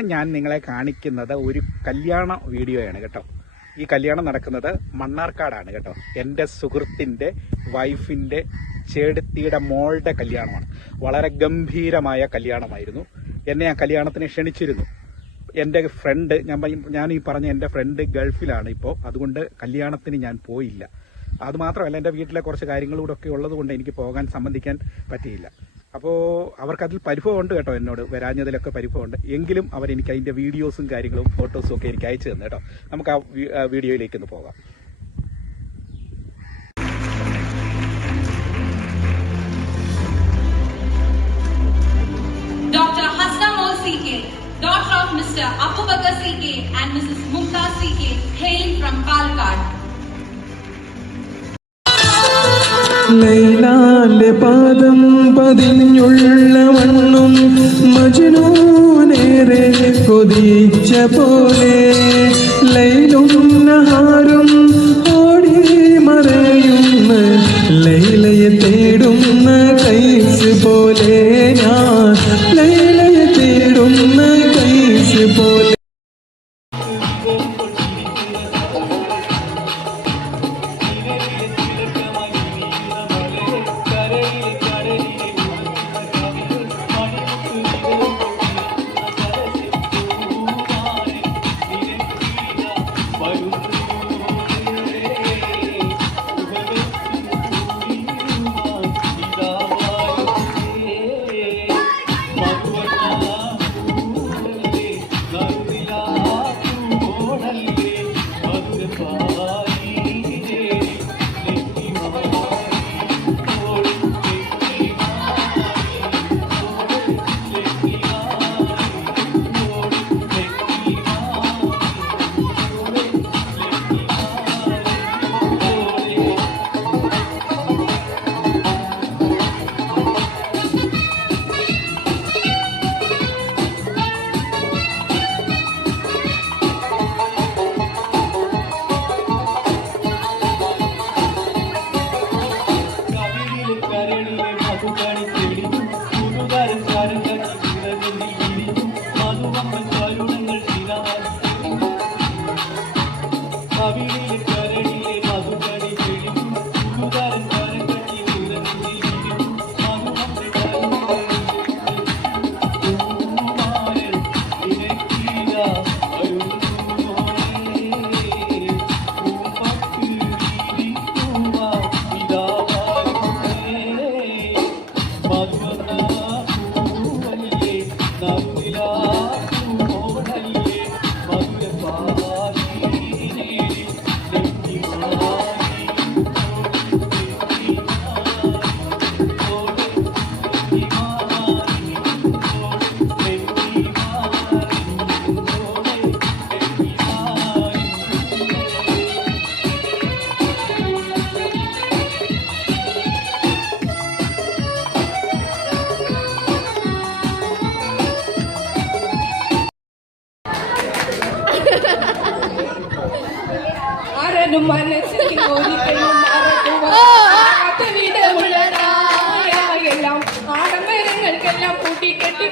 ഞാൻ നിങ്ങളെ കാണിക്കുന്നത് ഒരു കല്യാണ വീഡിയോയാണ് കേട്ടോ. ഈ കല്യാണം നടക്കുന്നത് മണ്ണാർക്കാടാണ് കേട്ടോ. എന്റെ സുഹൃത്തിന്റെ വൈഫിന്റെ ചേടത്തിയുടെ മോളുടെ കല്യാണമാണ്. വളരെ ഗംഭീരമായ കല്യാണമായിരുന്നു. എന്നെ ആ കല്യാണത്തിന് ക്ഷണിച്ചിരുന്നു. എന്റെ ഫ്രണ്ട് ഞാൻ ഞാൻ ഈ പറഞ്ഞ എന്റെ ഫ്രണ്ട് ഗൾഫിലാണ് ഇപ്പോൾ. അതുകൊണ്ട് കല്യാണത്തിന് ഞാൻ പോയില്ല. അതുമാത്രമല്ല എന്റെ വീട്ടിലെ കുറച്ച് കാര്യങ്ങളൂടെ ഒക്കെ ഉള്ളതുകൊണ്ട് എനിക്ക് പോകാൻ സംബന്ധിക്കാൻ പറ്റിയില്ല. അപ്പോൾ അവർക്കതിൽ പരിഭവമുണ്ട് കേട്ടോ എന്നോട് വരാഞ്ഞതിലൊക്കെ പരിഭവമുണ്ട് എങ്കിലും അവരെനിക്ക് അതിന്റെ വീഡിയോസും കാര്യങ്ങളും ഫോട്ടോസും ഒക്കെ എനിക്ക് അയച്ചു തന്നു കേട്ടോ നമുക്ക് ആ വീഡിയോയിലേക്ക് ഒന്ന് പോകാം Dr. Hasna Mol CK, daughter of Mr. Apubakar CK and Mrs. Mumtaz CK, hailing from Palakkad. ലൈലാന്റെ പാദം പതിഞ്ഞുള്ള മണ്ണും മജനൂനേറെ കൊതിച്ച പോലെ. Oh. ആരനും മനസ്സിൽ ഒരിക്കലും വിധമുള്ളതായ എല്ലാം ആഡംബരങ്ങൾക്കെല്ലാം കൂട്ടിക്കെട്ടി.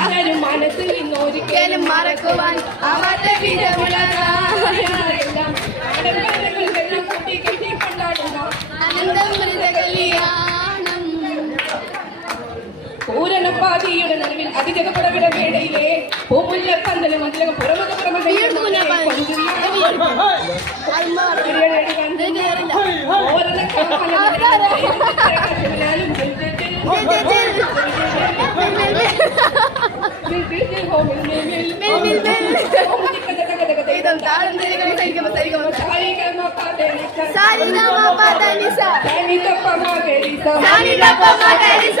ആരനും മനസ്സിൽ നിന്ന് ഒരിക്കലും മറക്കുവാൻ ആവാത്ത വിധമുള്ളതായ എല്ലാം ആഡംബരങ്ങൾക്കെല്ലാം കൂട്ടിക്കെട്ടി കൊണ്ടാടുന്ന അനന്തമൃത കല്യാണം പൂരണപ്പാതിയുടെ നടുവിൽ हो मुल्ले पंदले मंदले परम परम येड मुने ಸಾರಿ ಗಮ ಪ ದ ನಿ ಸ ಸಾರಿ ಗಮ ಪ ದ ನಿ ಸ ಸಾರಿ ಗಮ ಪ ದ ನಿ ಸ